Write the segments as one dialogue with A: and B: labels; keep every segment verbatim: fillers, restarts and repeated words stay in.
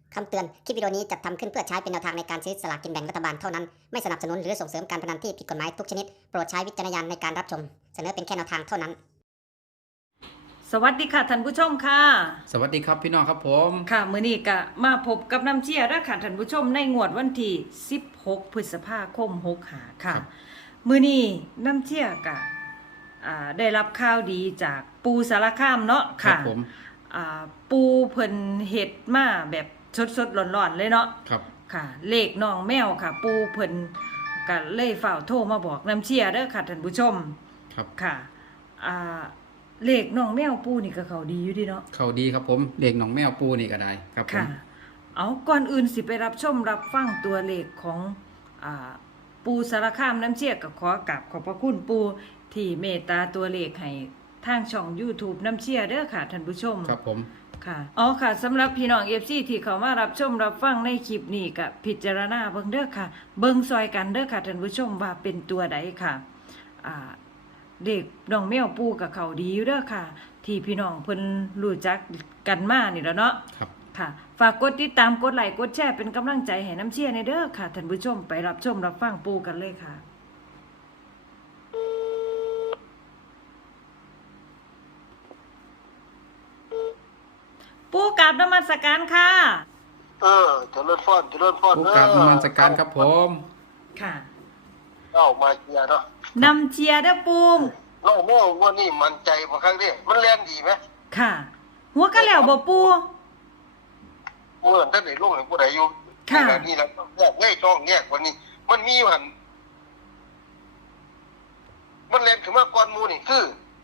A: คำเตือน คลิปวิดีโอนี้จัดทำขึ้นเพื่อใช้เป็นแนวทางในการซื้อสลากกินแบ่งรัฐบาลเท่านั้น ไม่สนับสนุนหรือส่งเสริมการพนันที่ผิดกฎหมายทุกชนิด โปรดใช้วิจารณญาณในการรับชม เสนอเป็นแค่แนวทางเท่านั้น
B: สวัสดีค่ะท่านผู้ชมค่ะ
C: สวัสดีครับพี่น้องครับผม
B: ค่ะมื้อนี้ก็มาพบกับน้ำเชี่ยและค่ะท่านผู้ชมในงวดวันที่สิบหกพฤษภาคมหกห้าค่ะ มื้อนี้น้ำเชี่ยก็อ่าได้รับข่าวดีจากปูสารคามเนาะ
C: ครั
B: ค่ะ
C: บผม
B: อ่าปูเพิ่นเฮ็ดมาแบบสดๆร้อนๆเลยเนาะ
C: ครับ
B: ค่ะ เลขน้องแมวค่ะ ปูเพิ่นก็เลยฝ้าวโทรมาบอกน้ำเชี่ยเด้อค่ะท่านผู้ชม
C: ครับ
B: ค่ะอ่าเลขน้องแมวปูนี่ก็เขาดีอยู่ดีเนาะ
C: เขาดีครับผมเด็กหนองแมวปูนี่ก็ได้ครับผม
B: ค่ะ เอาก่อนอื่นสิไปรับชมรับฟังตัวเลขของอ่าปูสารคามน้ำเชี่ยก็ขอกราบขอบพระคุณปูที่เมตตาตัวเลขให้ทางช่อง YouTube น้ำเชี่ยเด้อค่ะท่านผู้ชม
C: ครับผม
B: ค่ะอ๋อค่ะสำหรับพี่น้อง เอฟ ซี ที่เข้ามารับชมรับฟังในคลิปนี้ก็พิจารณาเบิ่งเด้อค่ะ เบิ่งซอยกันเด้อค่ะท่านผู้ชมว่าเป็นตัวใดค่ะอ่าเด็กน้องแมวปูกับเขาดีอยู่เด้อค่ะ ที่พี่น้องเพิ่นรู้จักกันมานี่แหล้วเนาะ
C: ครับ
B: ค่ะ ฝากกดติดตามกดไลค์กดแชร์เป็นกำลังใจให้น้ำเชี่ยในเด้อค่ะท่านผู้ชมไปรับชมรับฟังปูกันเลยค่ะ ปูกราบนมัสการค่ะ
D: เออเจริญพรเจริญพร
C: ผู้กราบนมัสการครับผม
B: ค่ะ
D: เข้ามาเกียร์เนาะ
B: นำเชียร์เด้อปู
D: น้องแม่ว่านี่มันใจบางครั้งนี่มันแล่นดีไหม
B: ค่ะ หัวกะแล้วบ่ปู
D: เมื่อท่านไหนลูกไหนผู้ใดอยู่
B: ค่ะ
D: นี่แหละแยกแยกช่องแยกวันนี้ มันมีอยู่หันมันแล่นขึ้นมาก่อนหมูนี่คือ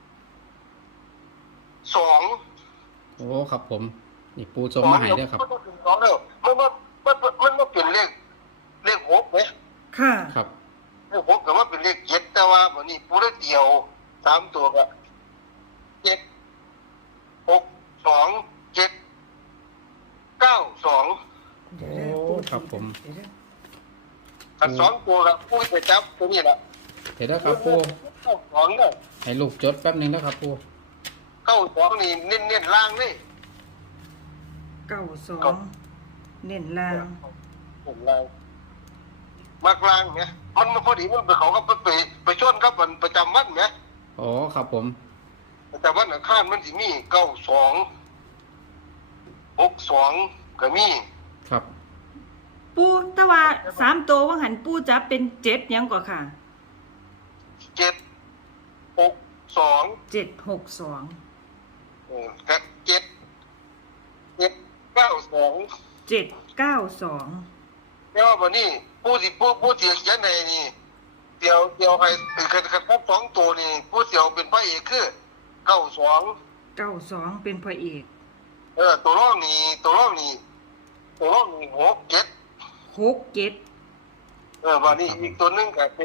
D: สอง
C: โอ้ครับผมนี่ปูส่งมาให้เด้อครับ
D: มันมาถึงสองแล้วมันมามันมันมันมาเปลี่ยนเลขเลขหกไหม
B: ค่ะ
C: ครับ
D: เลขหกก็ว่าเป็นเลขเจ็ดแต่ว่าวันนี้ปูได้เดียวสามตัวก็เจ็ดหกสองเจ็ดเก้าสอง
B: เดี๋ยวเด้อปู
C: ครับผม
B: เดี๋ยวเด้อ
D: ขันสองตัวครับปูไปจับตัวนี้แหละ
C: เห็นแล้วครับปู
D: เก้าสองเนี่ย
C: ให้ลูกจดแป๊บหนึงนะครับปู
D: เก้าสองนี่เน้นเน้นๆล่างนี่
B: เก้าสองเน้นล่าง
D: ผมล่างมากล่างเนี่ยมันมาพอดีมันไปเขาก็ไปไปไปชนกับมันประจำวันเนี่ย
C: โอ้ครับผม
D: ประจำวันอังคารมันสิมีเก้าสองหกสองก็มี
C: ครับ
B: ปูแต่ว่าสามตัวว่าหันปูจับเป็นเจ็ดหยังกว่าค่ะ
D: เจ็ดหกสอง
B: เจ็ดหกสอง
D: เออกับเจ็ดเจ็ดเก้าสอง
B: เจ็ดเก้าสอง
D: แล้ววันนี้ผู้ที่ผู้ผู้ที่เขียนในนี่เดี๋ยวเดี๋ยวให้คันคันพบสองตัวนี่ผู้เสี่ยวเป็นพระเอกคือเก้าสอง
B: เก้าสองเป็นพระเอก
D: เออตัวร่องนี่ตัวร่องนี่ตัวร่องนี่หกเจ็ด
B: หกเจ็ด
D: เออวันนี้อีกตัวหนึงก็เป็น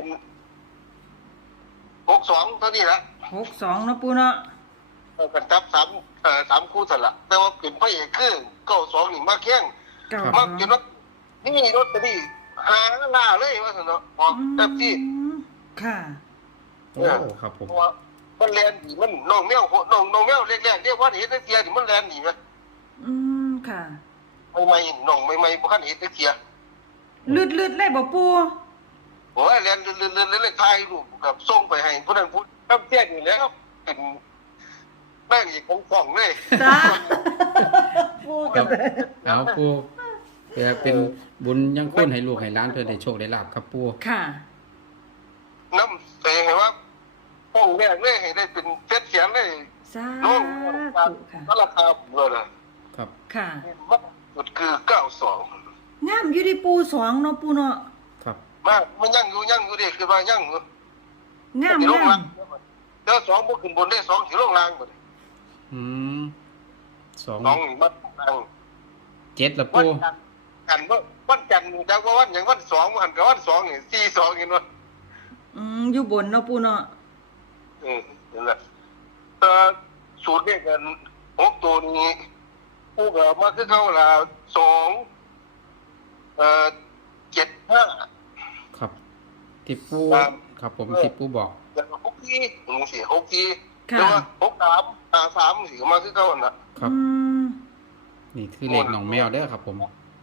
D: หกสองเท่านี้ละ
B: หกสองเนาะปูเนาะ
D: เออกันจับสามเอ่อสามคู่สละแต่ว่าเป็นพระเอกคือเก้าสองนี่มาแข่ง
B: เก้า
D: มา
B: สอง
D: จนว่านี่รถตัวนี้หาหน้าเลยว่าสนเนาะบอกแทบที่
B: อืมค่ะ
C: โอ้ครับผม
D: เพราะว่ามันแลนดีมันน้องแมวน้องน้องแมวเล็กๆเรียกว่าเห็นตะเกียนี่มันแลนดีไหม
B: อืมค่ะ
D: ไม่ไม่น้องไม่ไม่บ่คันเห็นตะเกีย
B: ลืดลืดเลยบ่ปู
D: โอ้ยแลนเลื่อนๆๆเลยถ่ายรูปกับส่งไปให้ผู้นั้นผู้ทำแจ้งอยู่แล้วเป็นแม่งอีกของของเลย
B: จ้าปู
C: ค
B: กั
C: รั
B: น
C: บเอาปูเพื่อเป็นบุญยังคุ้นให้ลูกให้หล้านเพื่อได้โชคได้ลาภครับปู
B: ค่ะ
D: น้ำเตะให้ว่าห้องแรกเลยให้ได้เป็นเซ็ตเสียงเลย
B: สา
D: น้อง
B: ธุค่ะ
D: ก็ราคาเบอร์เลย
C: ครับ
B: ค่ะ
D: มันสุดคือเก้าสอง
B: งามอยู่ที่ปูสองเนาะปูเนาะ
C: ครับ
D: มากมันยั่งอยู่ยั่งอยู่ดิคือว่ายั่งอยู่
B: งาม
D: ที่ลง
B: งา
D: ล่าม งเดี๋ยวสองบวกขึ้นบนได้สองที่ลงล่างหมด
C: อืมสอง
D: สองมันล่าง
C: เจ็ดละ
D: วั
C: ปู
D: นจันทร์กันว่าวันจันทร์จากว่าวันอย่างวันสองวันกับวันสองนี่สี่สองเห็นว่า
B: อืมอยู่บนเนาะปูเนาะ
D: อืมนั่นแหละเอ่อสูตรเนี่ยกันหกตัวนี้ผู้ก็มาคือเขาละสองเอ่อเจ็ดห้า
C: ครับที่ปู
D: ครับ
C: ครับผมที่ปูบอก
D: แล้วก็หกทีหนึ่งสี่หกที
B: ค่ะ
D: แล้วว่าหกสามห้าสามสี่ก็มาคือเขาน่ะ
C: ครับ
B: อืม
C: นี่คือเลขหนองแมวเด้อครับผม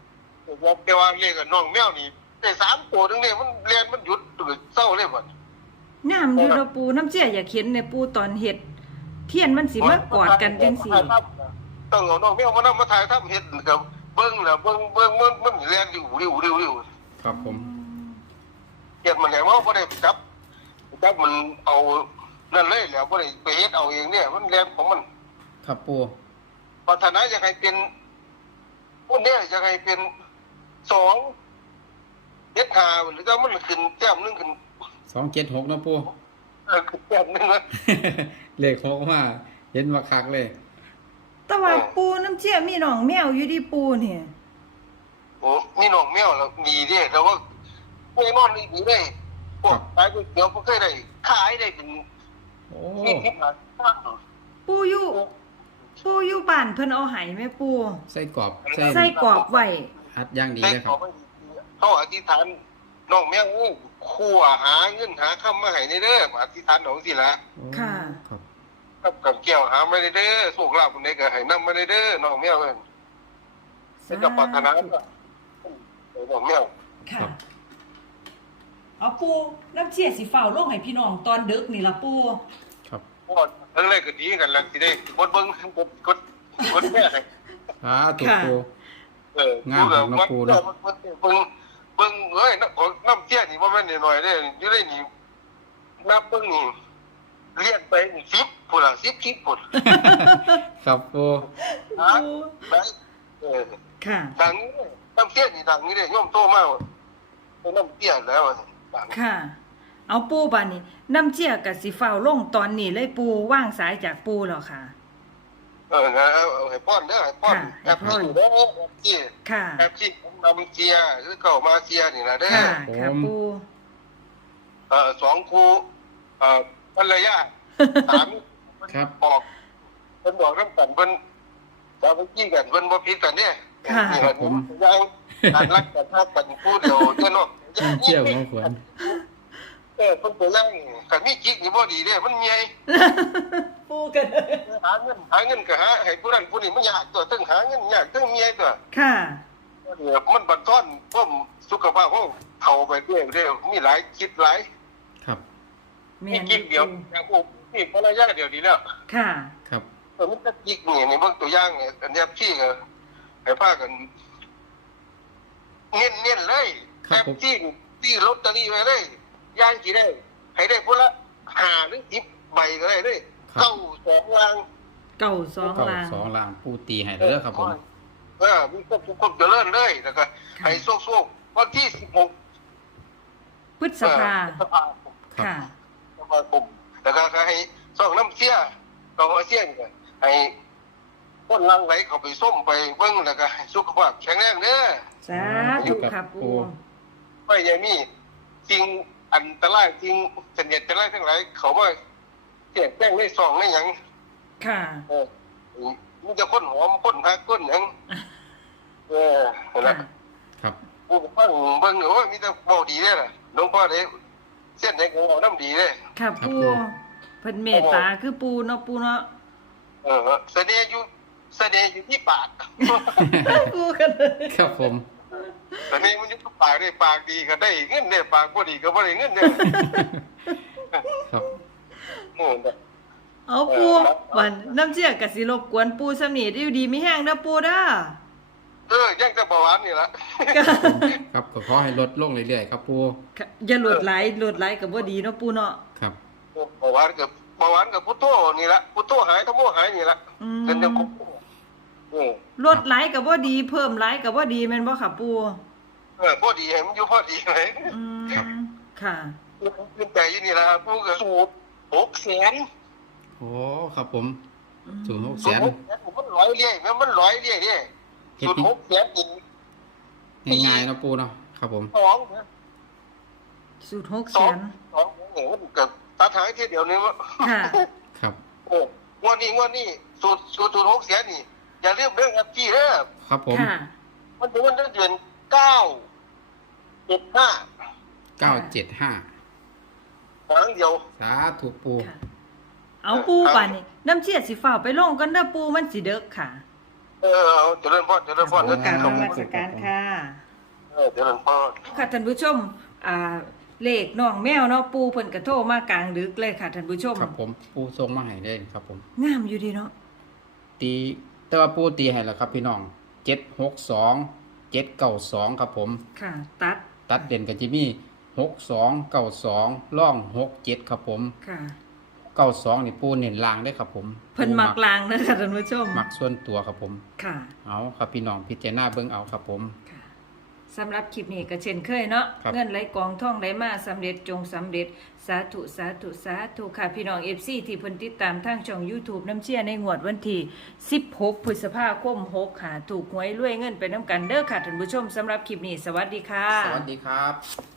D: บอกแกว่าเรียกกับน้องแมวนี่ได้สามตัวนึงเนี่ยมันเรียนมันหยุดหรือเศร้าเลยบ่
B: งามอยู่เนาะปูน้ำเชี่ยอยากเห็นเนี่ยปูตอนเฮ็ดเทียนมันสิมากอดกันจังซี่
D: ต้องเอาน้องแมวมานำมาถ่ายทำเฮ็ดกับเบิ่งแล้วเบิ่งเบิ่งมันมันเรียนอยู่ริ้วริ้วริ้ว
C: ครับผม
D: เฮ็ดมันแล้วบ่ได้จับจับมันเอานั่นเลยแล้วบ่ได้ไปเฮ็ดเอาเองเนี่ยมันเรียนของมัน
C: ครับปู
D: ปรารถนาอยากให้เป็นพวกเนี้ยอยากให้เป็นสองเฮ็ดหาหรือก็มันขึ้นแต้มนึงขึ้น
C: สองเจ็ดหกนะปู
D: เออขึ้นแต้มนึงนะ
C: เลขหกมาเห็นว่าคักเลย
B: แต่ว่าปูน้ำเชี่ยมีน้องแมวอยู่ดิปูเนี่ย
D: โอ้มีน้องแมวแล้วดีเด้แต่ว่าไม่นอนนี่ดีได้พวกขายก๋วยเตี๋ยวบ่เคยได้ขายได้เป็น
C: โอ้
D: ยี่สิบบาท
B: ปูอยู่ปูอยู่บ้านเพิ่นเอาให้แม่ปู
C: ไส้กรอบ
B: ใส่กรอบไว้
C: อัดอย่างดี
D: ได้
C: เลยค
D: ข
C: รั
D: อบ เขาอธิษฐานน้องแมวเอ้ยคั่วหาเงินหาคำมาให้ในเด้ออธิษฐานของสิล่ะ
C: โอ้
B: ค่ะ
C: ครับ
D: กับกับเกี่ยวหามาในเด้อโชคลาภในก็ให้นำมาในเด้อน้องแมวเอ้ยเป็นกับปรารถนาเออน้องแมว
B: ค่ะเอาปูน้ำเชี่ยสิเฝ้าลงให้พี่น้องตอนดึกนี่ล่ะปู
C: ครับ
D: พ่อเรื่องแรกก็ดีกันแล้วสิได้กดเบิ่งกดกดกดแม่ให้
C: สาธุปู
D: เออง
C: ามครับน้องปูเนาะ
D: เบิ่งเบิ่งเบิ่งเอ้ยน้ำน้ำเตี้ยนี่บ่แม่นน้อยๆเด้อยู่ได้นี่นับเบิ่งนี่เรียนไปนี่สิบพุ่นล่ะสิบคลิปพุ่น
C: ครับปู
D: ฮะได้เออ
B: ค่ะ
D: ดังนี้เด้น้ำเตี้ยนี่ดังนี้เด้โยมโตมาเป็นน้ำเตี้ยแล้วอะดัง
B: ค่ะ เอาปูบัดนี้น้ำเชี่ยกับสิเฝ้าลงตอนนี้เลยปูว่างสายจากปูแล้วค่ะ
D: เออนะเอาให้ป้อนเด้อให้ป้อน
B: ค่ะ
D: แอปที่เด้อแอปที่
B: ค่ะ
D: แอปที่นำเจียหรือเก่ามาเจียนี่ล่ะเด้อ
B: ค่ะค่ะปู
D: เอ่อสองครูเอ่อภรรยาสาม
C: ครับ
D: บอกเพิ่นบอกน้ำกันเพิ่นสามัคคีกันเพิ่นบ่ผิดกันเนี่ยนี่ล่ะผมยังการรักกันทักกันผู้เดียวเจ้าเนาะ
C: เชี่ยวของขวัญ
D: เออเพิ่นตัวยังกันมีจิกนี่บ่ดีเด้มันใหญ่
B: ปูกัน
D: หาเงินหาเงินก็หาให้ผู้นั้นผู้นี้มันยากตัวตึงหาเงินยากตึงเมียตัว
B: ค่ะ
D: เดี๋ยวมันบัดซ้อนพวกสุขภาพของเฒ่าไปเรื่อยเรื่อยมีหลายคิดหลาย
C: ครับ
B: แม่
D: มี
B: น
D: จิกเดียวอย่างอุบมีภรรยาเดียวดีแล้ว
B: ค่ะ
C: ครับ
D: เออมันจะจิกนี่นี่เบิ่งตัวอย่างเนี่ยอันเนี้ยพี่ก็ให้พากันเน้นๆเลยแต่ที่ที่ลอตเตอรี่ไว้เลยย่างสิได้ให้ได้พุ่นละห้าหรือสิบใบก็ได้เลยเข้าสองราง
B: เก่าสอง
C: เก้า
B: ลาง
C: สองล่างปูตีให้เลยครับผม
D: เออมีควบคุมควบเจริญเลยแล้วก็ให้โซกๆวันที่สิบหก
B: พฤษภา
D: พฤษภาคม
B: ค่ะ
D: พฤษภาคมแล้วก็ให้ส่องน้ำเสียกองอาเซียนก็ให้คนลังไหลเข้าไปส้มไปเบิ่งแล้วก็ให้สุขภาพแข็งแรงเด้อ
B: สาธุค่ะปู
D: ไม่ยังมีสิ่งอันตรายสิ่งเสนียดอันตรายทั้งหลายเขามาเสียแจ้งในซองในหยัง
B: ค่ะ
D: เออมันจะคนหอมคนฮักคนหยังเออนั่น
B: ค่ะ
D: ล่ะ
C: ครับ
D: ผู้ฟังเบิ่งโอ้ยมีแต่เว้าดีเด้อล่ะหลวงพ่อเด้เส้นไหนก็เว้านำดีเด้
B: ค่ะปูเพิ่นเมตตาคือปูเนาะปูเนาะ
D: เออเสน่ห์อยู่เสน่ห์อยู่ที่ปาก
B: ปูกันเลย
C: ครับผม
D: เสน่ห์มันอยู่ที่ปากได้ปากดีก็ได้เงินได้ปากบ่ดีก็บ่ได้เงินเด้อ
C: ครับ
D: โอ้เด้อ
B: เอาปูวันน้ำเชี่ยกับสิรบกวนปูสำนีได้อยู่ดีไม่แห้งเด้อปูเด้อ
D: เออยังจะเบาหวานนี่ล่ะ
C: ครับก็ขอให้ลดลงเรื่อยๆครับปู
B: ค่ะอย่าโหลดไหลโหลดไหลกับบ่ดีเนาะปูเนาะ
C: ครับ
D: เบาหวานกับเบาหวานกับพุทโธนี่ล่ะพุทโธหายทั้งโมหายนี่ล่ะ
B: อืม
D: เป็นจังคุเออ
B: ลดไหลกับบ่ดีเพิ่มไหลกับบ่ดีแม่นบ่ค่ะปู
D: เออพอดีให้มันอยู่พอดีเลย
B: อืมค่ะ
D: ขึ้นใจอยู่นี่ล่ะผู้ก็สูบหกแสน
C: โอ้ครับผมศูนย์หกแส
D: สูบ
C: น
D: หกแสนมันร้อยเรื่อยมันร้อยเรื่อยเนี่ย
C: เฮ็ด
D: สูบหกแสนอีก
C: ง่ายๆเนาะปูเนาะครับผม
D: สองนะ
B: สูตรหก
D: ส
B: แส
D: อง
B: น
D: สองเนี่ยมันเกิดตัดหายทีเดียวนี่ว่า
B: ค่ะ
C: ครับ
D: โอ้งวดนี้งวดนี้สูตรสูตรสูตรหกแสนนี่อย่าลืมเรื่องแอปจี้เด้อ
C: ครับผม
B: ค่ะ
D: มันถึงวันเดือนเก้าเจ็ดห้า
C: เก้าเจ็ดห้า
D: ครั้งเดียว
C: สาธุปู
B: ค่ะ เอาปูป่านนี้น้ำเชี่ยสิฝ้าวไปลงกันเด้อปูมันสิเด้อค่ะ
D: เเออเอาเจริญพรเจริญพร
B: โอกาส
D: เจ
B: น
D: ริญพ
B: มั
D: ร
B: สการค่ะ
D: เออเจริญพร
B: ค่ะท่านผู้ชมอ่าเลขน้องแมวเนาะปูเพิ่นก็โทรมากลางดึกเลยค่ะท่านผู้ชม
C: ครับผมปูทรงมาให้เลยครับผม
B: งามอยู่ดีเนาะ
C: ตีแต่ว่าปูตีให้แล้วครับพี่น้องเจ็ดหกสองเจ็ดเก้าสองครับผม
B: ค่ะ ตัด
C: ตัดเด่นกันที่มีหกสองเก้าสองล่องหกเจ็ดครับผม
B: ค่ะ
C: เก้าสองนี่ปูเน้นล่างได้ครับผม
B: เพิ่นมักลางเด้อค่ะท่านผู้ชม
C: มักส่วนตัวครับผม
B: ค่ะ
C: เอาครับพี่น้องพิจารณาเบิ่งเอาครับผม
B: ค่ะสำหรับคลิปนี้ก็เช่นเคยเนาะ
C: ครับ
B: เงินไหลกองท่องไหลมาสำเร็จจงสำเร็จสาธุสาธุสาธุค่ะพี่น้อง เอฟ ซี ที่เพิ่นติดตามทางช่อง YouTube น้ำเชี่ยในงวดวันที่สิบหกพฤษภาคมหกค่ะถูกหวยรวยเงินไปนํกันเด้อค่ะท่านผู้ชมสำหรับคลิปนี้สวัสดีค่ะ
C: สวัสดีครับ